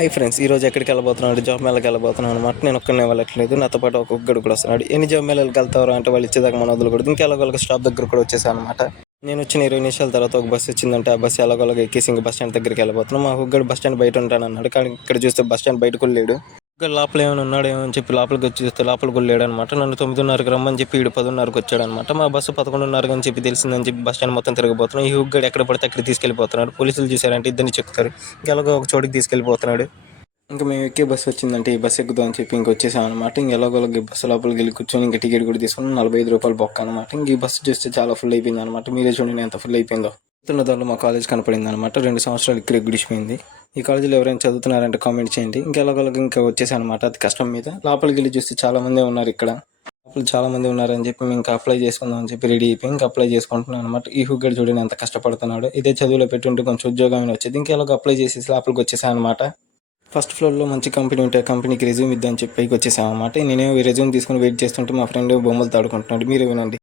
Hi friends, ఈరోజు ఎక్కడికి వెళ్ళబోతున్నాడు? Job మేళకి వెళ్ళబోతున్నాను అనమాట. నేను ఒక్కనే వెళ్ళట్లేదు, నాతో పాటు ఒక్కొక్కడు కూడా వస్తున్నాడు. ఎన్ని జాబ్ మేళకి వెళ్తారు అంటే వాళ్ళు ఇచ్చేదాకా మన వదలకూడదు. ఇంకా ఎలాగోలాగా స్టాప్ దగ్గర కూడా వచ్చేసాను అనమాట. నేను వచ్చిన 20 నిమిషాల తర్వాత ఒక బస్సు వచ్చిందంటే ఆ బస్సు ఎలాగోలాగా ఎక్కేసి ఇంకా బస్ స్టాండ్ దగ్గరికి వెళ్ళబోతున్నాను. మా ఒక్కడు బస్ స్టాండ్ బయట ఉంటాను అన్నాడు, కానీ ఇక్కడ చూస్తే బస్ స్టాండ్ బయటకు లేడు. ఇక్కడ లోపల ఏమైనా ఉన్నాడేమో అని చెప్పి లోపలికి వచ్చి చూస్తే లోపలికి వెళ్ళాడు అనమాట. నన్ను 9:30కి రమ్మని చెప్పి 10:30కి వచ్చాడు అనమాట. మా బస్సు 11:30 అని చెప్పి తెలిసిందని చెప్పి బస్ స్టాండ్ మొత్తం తిరగబోతున్నాడు. ఈ హుగ్గడు ఎక్కడ పడితే అక్కడ తీసుకెళ్ళిపోతున్నాడు. పోలీసులు చూసారంటే ఇద్దరిని చెప్తారు. ఇంకెలాగో ఒక చోటికి తీసుకెళ్ళిపోతున్నాడు. ఇంకా మేము ఎక్కే బస్సు వచ్చిందంటే ఈ బస్సు ఎక్కుదాం అని చెప్పి ఇంకొచ్చేసాం అనమాట. ఇంక ఎలాగోలాగా బస్సు లోపలికి వెళ్ళి కూర్చొని ఇంకా టికెట్ కూడా తీసుకుని 45 రూపాయలు బొక్క అనమాట. ఇంక ఈ బస్సు చూస్తే చాలా ఫుల్ అయిపోయింది అనమాట. మీరే చూడండి ఎంత ఫుల్ అయిపోయిందో. చదువుతున్న దాంట్లో మా కాలేజ్ కనపడింది అనమాట. 2 సంవత్సరాలు ఇక్కడే గుడిచిపోయింది. ఈ కాలేజీలో ఎవరైనా చదువుతున్నారంటే కామెంట్ చేయండి. ఇంకా ఎలాగోలాగా ఇంకా వచ్చేసాను అనమాట. అది కష్టం మీద లోపలికి వెళ్ళి చూస్తే చాలా మంది ఉన్నారు. ఇక్కడ లోపల చాలా మంది ఉన్నారని చెప్పి మేము ఇంకా అప్లై చేసుకుందాం అని చెప్పి రెడీ అయిపోయి ఇంకా అప్లై చేసుకుంటున్నాను అనమాట. ఈ హుగ్గడు చూడండి ఎంత కష్టపడుతున్నాడు. ఇదే చదువులో పెట్టుంటే కొంచెం ఉద్యోగం వచ్చేది. ఇంకా ఎలాగో అప్లై చేసేసి లోపలికి వచ్చేసాను అనమాట. ఫస్ట్ ఫ్లోర్లో మంచి కంపెనీ ఉంటే కంపెనీకి రెజ్యూమ్ ఇద్దామని చెప్పి పైకి వచ్చేసాం అనమాట. నేనేమో ఈ రెజ్యూమ్ తీసుకుని వెయిట్ చేస్తుంటే మా ఫ్రెండ్ బొమ్మలు తాడుకుంటున్నాడు. మీరే వినండి.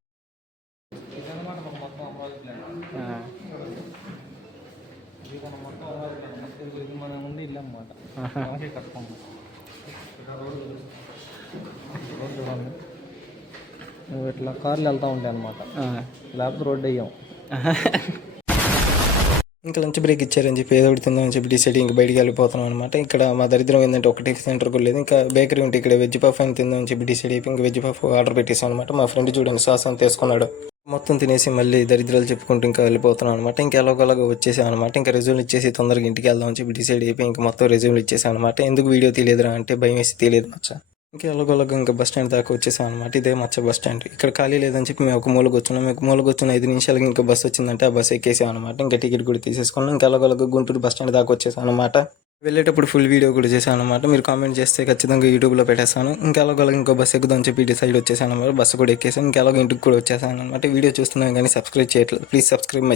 నువ్వు ఇట్లా కార్లు వెళ్తూ ఉంటాయి అనమాట, లేకపోతే రోడ్డు అయ్యాం. ఇంకా లంచ్ బ్రేక్ ఇచ్చారని చెప్పి ఏదో తిందాం అని చెప్పి డిసైడ్ ఇంకా బయటికి వెళ్ళిపోతున్నాం అనమాట. ఇక్కడ మా దరిద్రం ఏంటంటే ఒకటి సెంటర్ కూడా లేదు. ఇంకా బేకరీ ఉంటే ఇక్కడ వెజ్ పఫ్ అని తిందాం అని చెప్పి డిసైడ్ అయిపోయి ఇంకా వెజ్ పఫ్ ఆర్డర్ పెట్టేసాం అనమాట. మా ఫ్రెండ్ చూడండి సాస్ అని తీసుకున్నాడు. మొత్తం తినేసి మళ్ళీ దరిద్రాలు చెప్పుకుంటూ ఇంకా వెళ్ళిపోతున్నాం అనమాట. ఇంకా ఎలాగోలాగా వచ్చేసాం అనమాట. ఇంకా రెజ్యూమ్ ఇచ్చేసి తొందరగా ఇంటికి వెళ్దాం అని చెప్పి డిసైడ్ అయిపోయి ఇంకా మొత్తం రెజ్యూమ్లు ఇచ్చేసాం అనమాట. ఎందుకు వీడియో తీయలేదురా అంటే భయం వేసి తీయలేదు మచ్చ. ఇంకా ఎలాగోలాగా ఇంకా బస్ స్టాండ్ దాకా వచ్చేసాం అనమాట. ఇదే మచ్చ బస్ స్టాండ్. ఇక్కడ ఖాళీ లేదని చెప్పి మేము ఒక మూలకు వచ్చున్నాం. మేము మూలకు వచ్చిన 5 నిమిషాలకి ఇంకా బస్సు వచ్చిందంటే ఆ బస్సు ఎక్కేసాం అనమాట. ఇంకా టికెట్ కూడా తీసేసుకున్నాం. ఇంకా ఎలాగోలాగా గుంటూరు బస్ స్టాండ్ దాకా వచ్చేసాం అనమాట. వెళ్ళేటప్పుడు ఫుల్ వీడియో కూడా చేశాను అనమాట. మీరు కామెంట్ చేస్తే ఖచ్చితంగా యూట్యూబ్లో పెట్టేస్తాను. ఇంకా ఎలాగోలాగా ఇంకో బస్సు ఎక్కుదాం అని చెప్పి డిసైడ్ వచ్చేసాను అనమాట. బస్సు కూడా ఎక్కేసాను. ఇంకా ఎలాగో ఇంటికి కూడా వచ్చేసాను అనమాట. వీడియో చూస్తున్నాను కానీ సబ్స్క్రైబ్ చేయట్లేదు. Please subscribe my